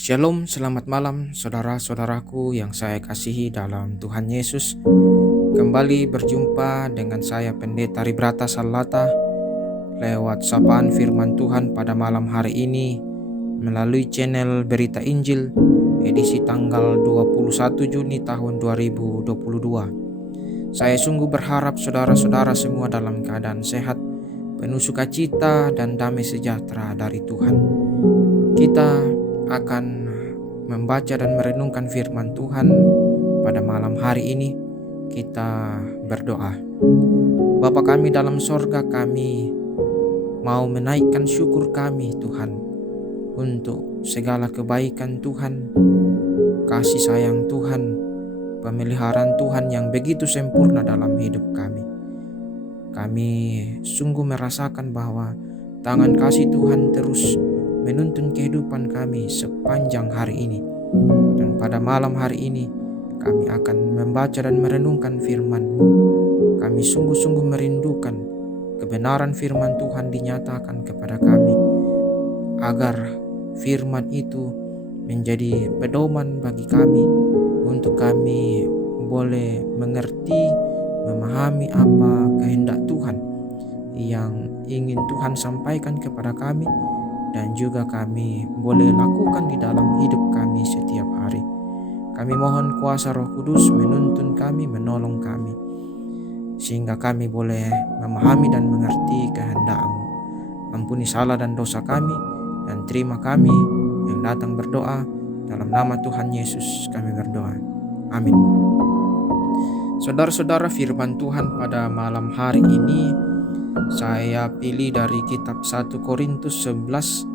Shalom, selamat malam saudara-saudaraku yang saya kasihi dalam Tuhan Yesus. Kembali berjumpa dengan saya Pendeta Ribrata Sallata lewat sapaan firman Tuhan pada malam hari ini melalui channel Berita Injil edisi tanggal 21 Juni tahun 2022. Saya sungguh berharap saudara-saudara semua dalam keadaan sehat, penuh sukacita dan damai sejahtera dari Tuhan. Kita akan membaca dan merenungkan firman Tuhan pada malam hari ini. Kita berdoa. Bapa kami dalam sorga, kami mau menaikkan syukur kami Tuhan untuk segala kebaikan Tuhan, kasih sayang Tuhan, pemeliharaan Tuhan yang begitu sempurna dalam hidup kami. Kami sungguh merasakan bahwa tangan kasih Tuhan terus menuntun kehidupan kami sepanjang hari ini. Dan pada malam hari ini kami akan membaca dan merenungkan firman-Mu. Kami sungguh-sungguh merindukan kebenaran firman Tuhan dinyatakan kepada kami, agar firman itu menjadi pedoman bagi kami untuk kami boleh mengerti, memahami apa kehendak Tuhan yang ingin Tuhan sampaikan kepada kami, dan juga kami boleh lakukan di dalam hidup kami setiap hari. Kami mohon kuasa Roh Kudus menuntun kami, menolong kami, sehingga kami boleh memahami dan mengerti kehendak-Mu. Ampuni salah dan dosa kami, dan terima kami yang datang berdoa. Dalam nama Tuhan Yesus kami berdoa. Amin. Saudara-saudara, firman Tuhan pada malam hari ini saya pilih dari kitab 1 Korintus 11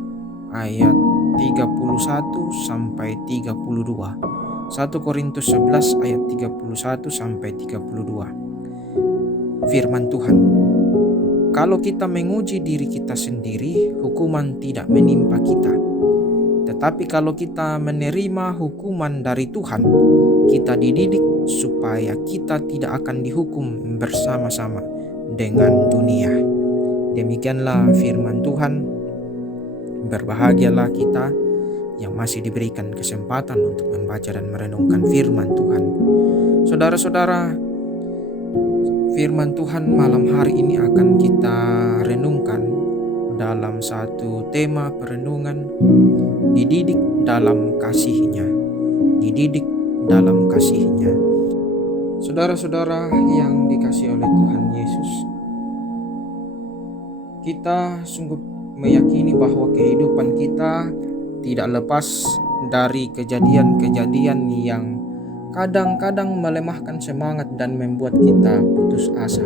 ayat 31 sampai 32. 1 Korintus 11 ayat 31 sampai 32. Firman Tuhan. Kalau kita menguji diri kita sendiri, hukuman tidak menimpa kita. Tetapi kalau kita menerima hukuman dari Tuhan, kita dididik supaya kita tidak akan dihukum bersama-sama dengan dunia. Demikianlah firman Tuhan. Berbahagialah kita yang masih diberikan kesempatan untuk membaca dan merenungkan firman Tuhan. Saudara-saudara, firman Tuhan malam hari ini akan kita renungkan dalam satu tema perenungan, dididik dalam kasih-Nya. Dididik dalam kasih-Nya. Saudara-saudara yang dikasihi oleh Tuhan Yesus, kita sungguh meyakini bahwa kehidupan kita tidak lepas dari kejadian-kejadian yang kadang-kadang melemahkan semangat dan membuat kita putus asa.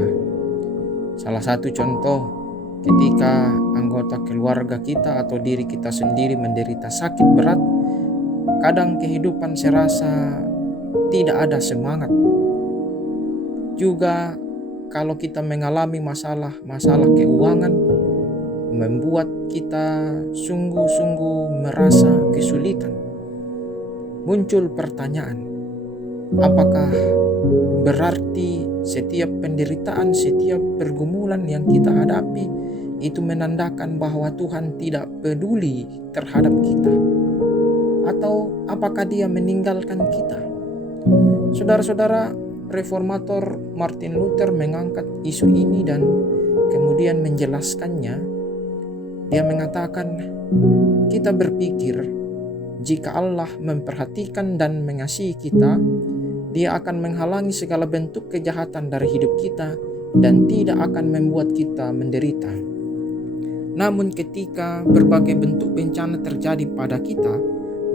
Salah satu contoh, ketika anggota keluarga kita atau diri kita sendiri menderita sakit berat, kadang kehidupan serasa tidak ada semangat. Juga kalau kita mengalami masalah keuangan, membuat kita sungguh-sungguh merasa kesulitan. Muncul pertanyaan, apakah berarti setiap penderitaan, setiap pergumulan yang kita hadapi itu menandakan bahwa Tuhan tidak peduli terhadap kita? Atau apakah Dia meninggalkan kita? Saudara-saudara, Reformator Martin Luther mengangkat isu ini dan kemudian menjelaskannya. Dia mengatakan, kita berpikir jika Allah memperhatikan dan mengasihi kita, Dia akan menghalangi segala bentuk kejahatan dari hidup kita dan tidak akan membuat kita menderita. Namun ketika berbagai bentuk bencana terjadi pada kita,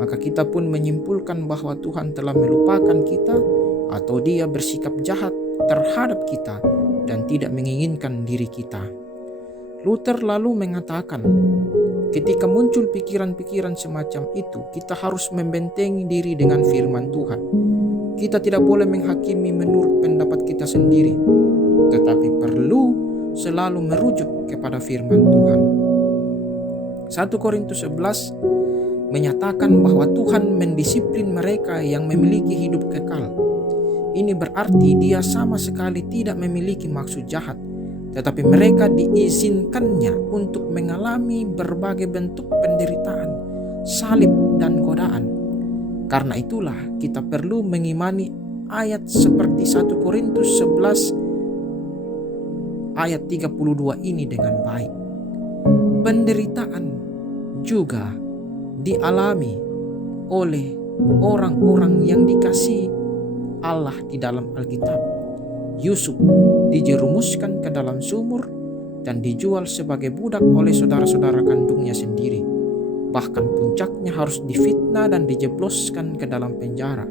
maka kita pun menyimpulkan bahwa Tuhan telah melupakan kita, atau Dia bersikap jahat terhadap kita dan tidak menginginkan diri kita. Luther lalu mengatakan, ketika muncul pikiran-pikiran semacam itu, kita harus membentengi diri dengan firman Tuhan. Kita tidak boleh menghakimi menurut pendapat kita sendiri, tetapi perlu selalu merujuk kepada firman Tuhan. 1 Korintus 11 menyatakan bahwa Tuhan mendisiplin mereka yang memiliki hidup kekal. ini berarti dia sama sekali tidak memiliki maksud jahat, tetapi mereka diizinkannya untuk mengalami berbagai bentuk penderitaan, salib, dan godaan. Karena itulah kita perlu mengimani ayat seperti 1 Korintus 11 ayat 32 ini dengan baik. Penderitaan juga dialami oleh orang-orang yang dikasihi Allah di dalam Alkitab. Yusuf dijerumuskan ke dalam sumur dan dijual sebagai budak oleh saudara-saudara kandungnya sendiri. Bahkan puncaknya harus difitnah dan dijebloskan ke dalam penjara.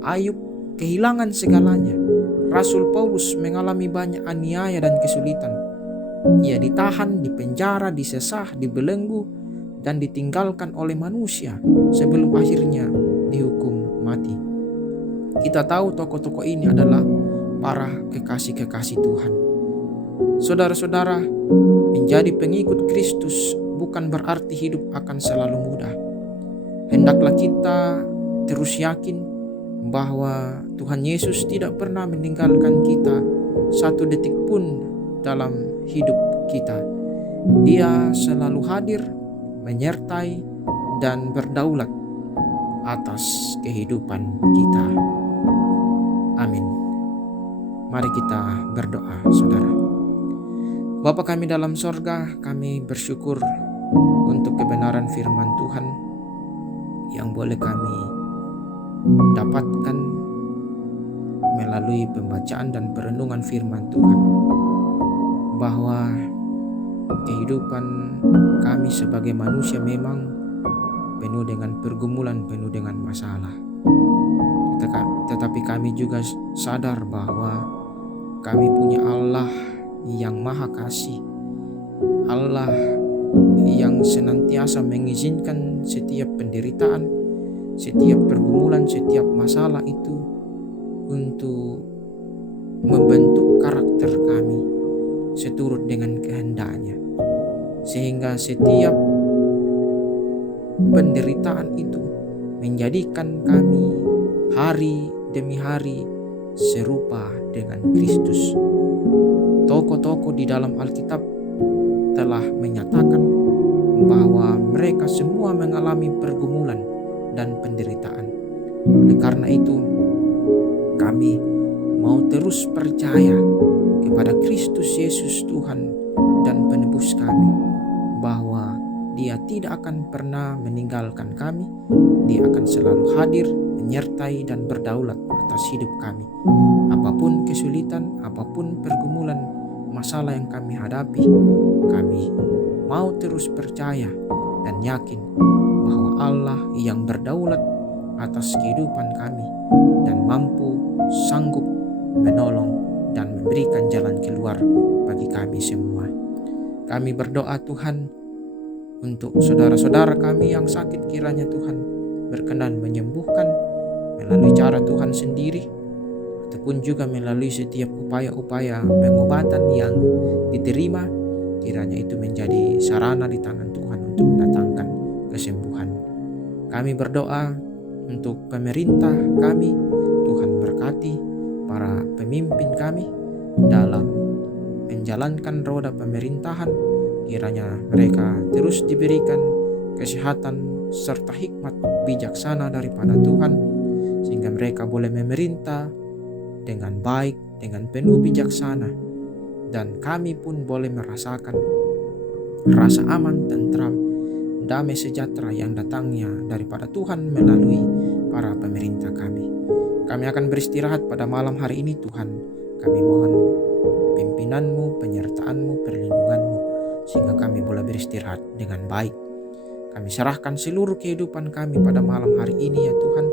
Ayub kehilangan segalanya. Rasul Paulus mengalami banyak aniaya dan kesulitan. Ia ditahan, dipenjara, disesah, dibelenggu, dan ditinggalkan oleh manusia sebelum akhirnya dihukum mati. Kita tahu tokoh-tokoh ini adalah para kekasih-kekasih Tuhan. Saudara-saudara, menjadi pengikut Kristus bukan berarti hidup akan selalu mudah. Hendaklah kita terus yakin bahwa Tuhan Yesus tidak pernah meninggalkan kita satu detik pun dalam hidup kita. Dia selalu hadir, menyertai, dan berdaulat atas kehidupan kita. Amin. Mari kita berdoa, saudara. Bapa kami dalam sorga, kami bersyukur untuk kebenaran firman Tuhan yang boleh kami dapatkan melalui pembacaan dan perenungan firman Tuhan, bahwa kehidupan kami sebagai manusia memang penuh dengan pergumulan, penuh dengan masalah. Tetapi kami juga sadar bahwa kami punya Allah yang maha kasih, Allah yang senantiasa mengizinkan setiap penderitaan, setiap pergumulan, setiap masalah itu untuk membentuk karakter kami seturut dengan kehendaknya, sehingga setiap penderitaan itu menjadikan kami hari demi hari serupa dengan Kristus. Tokoh-tokoh di dalam Alkitab telah menyatakan bahwa mereka semua mengalami pergumulan dan penderitaan. Oleh karena itu, kami mau terus percaya kepada Kristus Yesus Tuhan dan penebus kami, bahwa Dia tidak akan pernah meninggalkan kami. Dia akan selalu hadir, menyertai, dan berdaulat atas hidup kami. Apapun kesulitan, apapun pergumulan, masalah yang kami hadapi, kami mau terus percaya dan yakin bahwa Allah yang berdaulat atas kehidupan kami dan mampu, sanggup menolong dan memberikan jalan keluar bagi kami semua. Kami berdoa Tuhan untuk saudara-saudara kami yang sakit, kiranya Tuhan berkenan menyembuhkan melalui cara Tuhan sendiri, ataupun juga melalui setiap upaya-upaya pengobatan yang diterima, kiranya itu menjadi sarana di tangan Tuhan untuk mendatangkan kesembuhan. Kami berdoa untuk pemerintah kami, Tuhan berkati para pemimpin kami dalam menjalankan roda pemerintahan, kiranya mereka terus diberikan kesehatan serta hikmat bijaksana daripada Tuhan, sehingga mereka boleh memerintah dengan baik, dengan penuh bijaksana, dan kami pun boleh merasakan rasa aman, tentram, damai sejahtera yang datangnya daripada Tuhan melalui para pemerintah kami. Kami akan beristirahat pada malam hari ini Tuhan. Kami mohon pimpinan-Mu, penyertaan-Mu, perlindungan-Mu, sehingga kami boleh beristirahat dengan baik. Kami serahkan seluruh kehidupan kami pada malam hari ini ya Tuhan,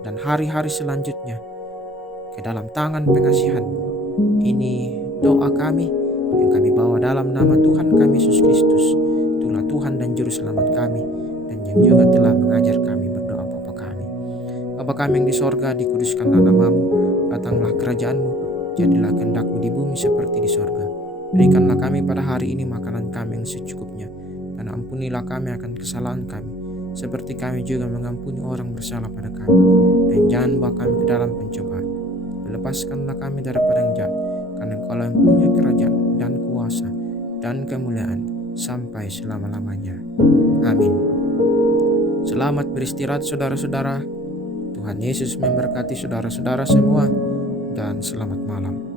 dan hari-hari selanjutnya ke dalam tangan pengasihan-Mu. Ini doa kami yang kami bawa dalam nama Tuhan kami Yesus Kristus. Itulah Tuhan dan Juru Selamat kami, dan yang juga telah mengajar kami berdoa Bapa kami. Bapa kami yang di sorga, dikuduskanlah nama-Mu, datanglah kerajaan-Mu, jadilah kehendak-Mu di bumi seperti di sorga. Berikanlah kami pada hari ini makanan kami yang secukupnya, dan ampunilah kami akan kesalahan kami, seperti kami juga mengampuni orang bersalah pada kami. Dan jangan bawa kami ke dalam pencobaan, lepaskanlah kami daripada yang jahat, karena Engkau yang punya kerajaan dan kuasa dan kemuliaan sampai selama-lamanya. Amin. Selamat beristirahat saudara-saudara. Tuhan Yesus memberkati saudara-saudara semua, dan selamat malam.